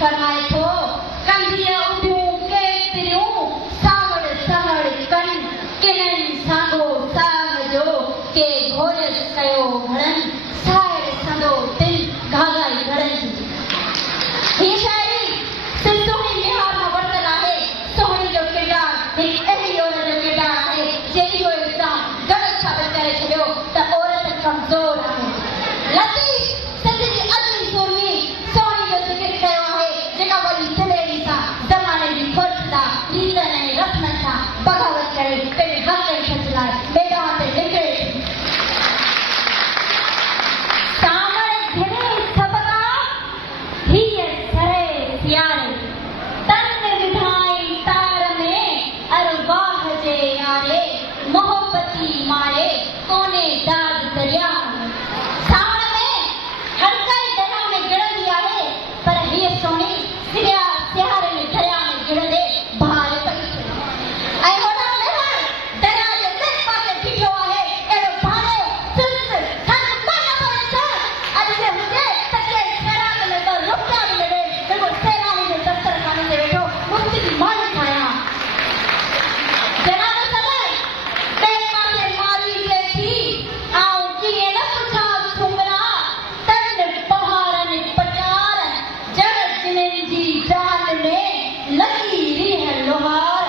फरमाए थो कंधीअ उभियूं के तिरियूं सावड़ सावड़ कन किननि सांगो साह जो के घोरस कयो घड़नि साड़ संदो तिल घाघाई घड़नि हीअ शाइरी सिंधुनी बिहार मां वरितल आहे। सोहणी जो किरदार हिकु अहिड़ी औरत जो किरदार आहे जंहिं जो इल्ज़ाम ग़लति साबित करे छॾियो त औरत कमज़ोर आहे। लतीफ़ सिंध जी अज़ीम सुरमी सोहणी जो ज़िक्र कयो आहे जेका वॾी दिलेरी सां ज़माने जी फुर्त सां रीतनि ऐं रस्मनि सां बग़ावत करे पंहिंजे हक़ ऐं सच लाइ मैदान ते निकिरे थी। सामण घिरे सबका हीअ सरे सियारे तन विधाई तार में अरवाह जे यारे मोहब्बती मारे कोने दाद दरिया सावण में हर काई दरिया में गिरंदी आहे पर हीअ सोहणी सियारे में दरिया में गिरंदे भार पई ऐं होॾां महिर दरिया जे ॿिए पासे बीठो आहे अहिड़ो भाणे सुस्त थधि कोन पवे छा अॼु जे हुजे त कंहिं शराब में ॿ रुपया बि न ॾे बिल्कुलु सैलानी जे दस्तरखाने ते वेठो मुफ़्त जी मानी खायां। जनाब सदर ॿिए पासे मारी जे थी आऊं कीअं न पुछां सुमरा तन पहाड़नि पचार जड़ जिन्हनि जी जान में लगी रीह लोहार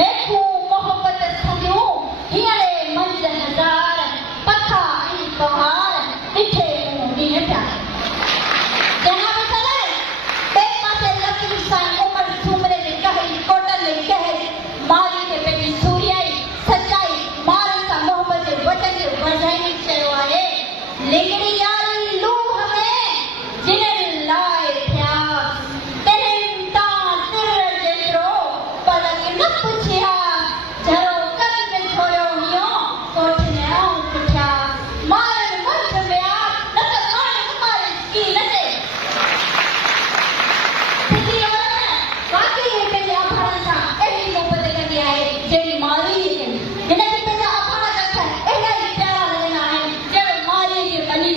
देखूं मोहब्बत सॼूं हींअरे मंझ हज़ार पखा ऐं तोहार ॾिठे मूं ॾींहं पिया। जनाब सदर ॿिए पासे लतीफ़ सां उमर सूमरे जे कहरी कोटल में कहरी मारी खे पंहिंजी सूरियाई सचाई मारनि सां मोहब्बत जे वचन जो वधाईंदी चयो आहे लिंगड़ी यारी लूह में जिननि लाइ थियास तिन्हनि तां तिर जेतिरो पलक न पुछियास झरो कदम छोड़ियो हुयो कोठिन आऊं पुठियास मारनि मुंझ में आ न त कान कुमारी की न ते सिंधी औरत वाकई पंहिंजे अभारनि सां अहिड़ी मोहबत कंदी आहे जहिड़ी मारी कई हिनखे पंहिंजा अभार अखर अहिड़ा ई प्यारा लॻंदा आहिनि जहिड़ो मारीअ जी ॿली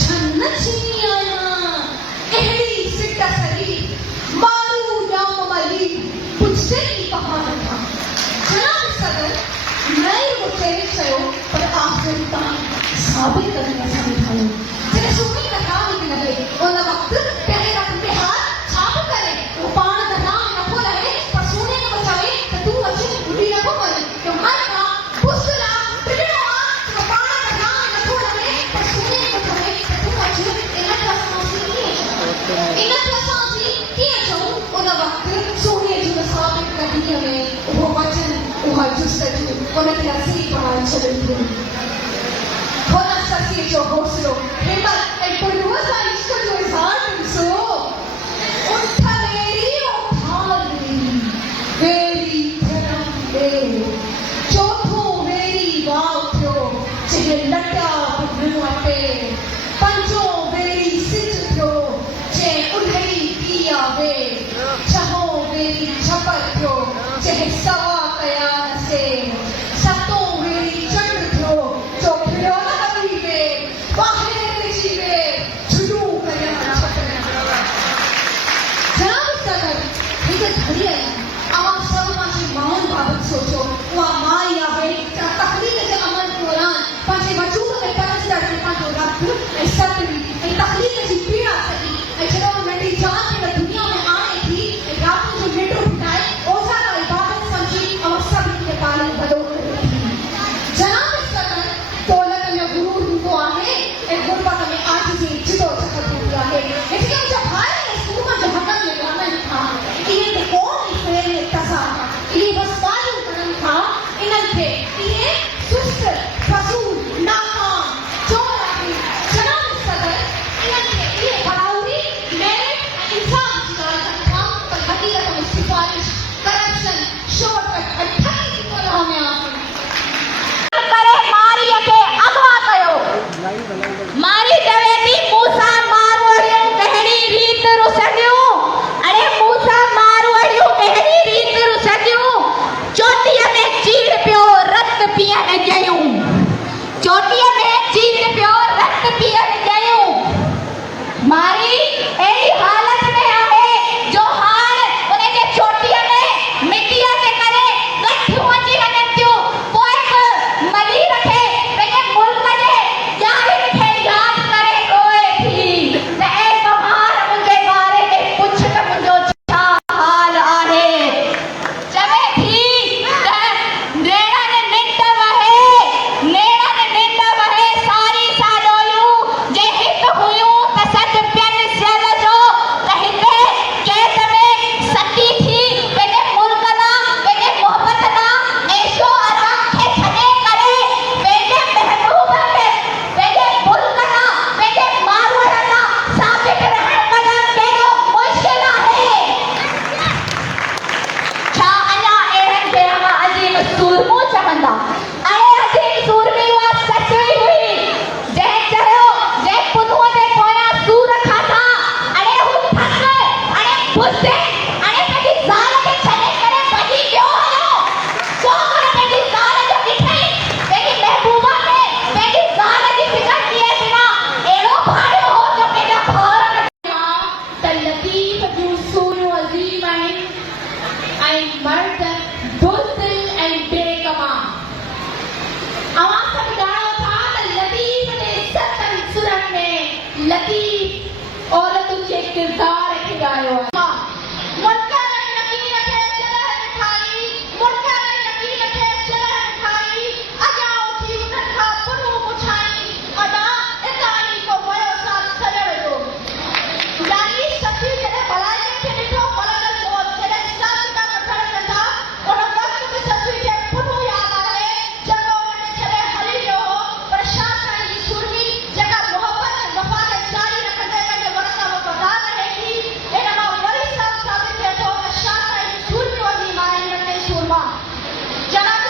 छन्न छीनी आया एहड़ी सिट्टा सरी मारू नाम वाली पुछसे की पहाड़ था जनाब सदर मैं वो तेरे चयो पर आखिर तक साबित करने समझायो तेरे सुनी कथा में लगे उन वक्त पहले रात पे हाथ छाप करे वो पान का नाम न खोला है पर सोने को बचाए तो तू अच्छे बुरी न हो गई तो मर ना पुसला बिगड़ा तो पान का नाम न खोला है पर सोने को बचाए तो तू अच्छे इनका सांसी किए जो उन वक्त सोने जो साबित कर दिया में वो वचन वो जुस्तजू उनकी असली पढ़ाई चलती है खोला सच्ची जो होसलो हिम्मत एक पुरुषा इसको जो इज़ार सो उठा वेरी धर्म दे चौथो वेरी वाव थियो चहे लट्या बुनुआटे पंजो वेरी सिज थियो चे उन्हई पिया वे छहो वेरी छपर थियो चहे सवा कया से सतो वेरी चंड थियो जो फिरो सोचो वह माया है क्या तकलीफ के अमल कुरान पंजे वजूद में तरस दर्द का जो रब ऐ सतरी ऐ तकलीफ की पीड़ा सही ऐ चलो मेरी जान के दुनिया में आए थी ऐ रात जो मेट्रो उठाए ओसा का इबादत समझी और सब के पालन बदो जनाब सदर दौलत में गुरूर को आहे ऐ गुरबत में आजिज़ी जिदो जहद दिया है इसलिए जब भाई ने सुरमा जो हकम में गाना था ये कौन इसे तसा ये बस इनके ये सुस्त फसूल नाकाम चोराही जनाब सदर इनके ये बराबरी मेरिट इंसान का काम पर हकीकत में सिफारिश करप्शन शॉर्टकट अट्ठाई को हमें आप करे मारी के अगवा कयो मारी जवेती मूसा मारवड़ियो कहड़ी रीत रुसदियो अरे मूसा मारवड़ियो कहड़ी रीत रुसदियो चोटिया में चीड़ पियो रक्त पियन जयूं चोटिया में चीड़ पियो रक्त पियन जयूं मारी एड़ी हालत में आहे जो हाल उन्हें के चोटिया में मिट्टिया के करे गठियों जी हनतियो पोए मली रखे पेके मुल्क जे यारी के याद करे कोई थी न ए कमार मुझे बारे में कुछ न मुझो छा हाल आहे जवे थी सारी साडोलू जे हित हुयूं त सच पियन सियल जो लतीफ औरतुनि जे किरदार खे ॻायो आहे। मुनकर यकीन खे जलह ठाही, मुनकर यकीन खे जलह ठाही, अॻियां उथी उन्हनि खां पुनू पुछाई, अॾा इताई को वयो साल सड़ण जो। यानी सखी जॾहिं भलाई खे ॾिठो मलंगल मौत जॾहिं साल का वठण कंदा उन वक़्त बि सखी खे पुनू यादि आहे जेको उन छॾे हली वियो हो, पर छा साईं जी सुरमी जेका मोहबत वफ़ा खे जारी रखंदे पंहिंजे वरसा वफ़ादार रहे थी, इन मां वरी साबित थिए थो त छा साईं जी सुरमी वॾी मां हिन खे सूरमा। जनाब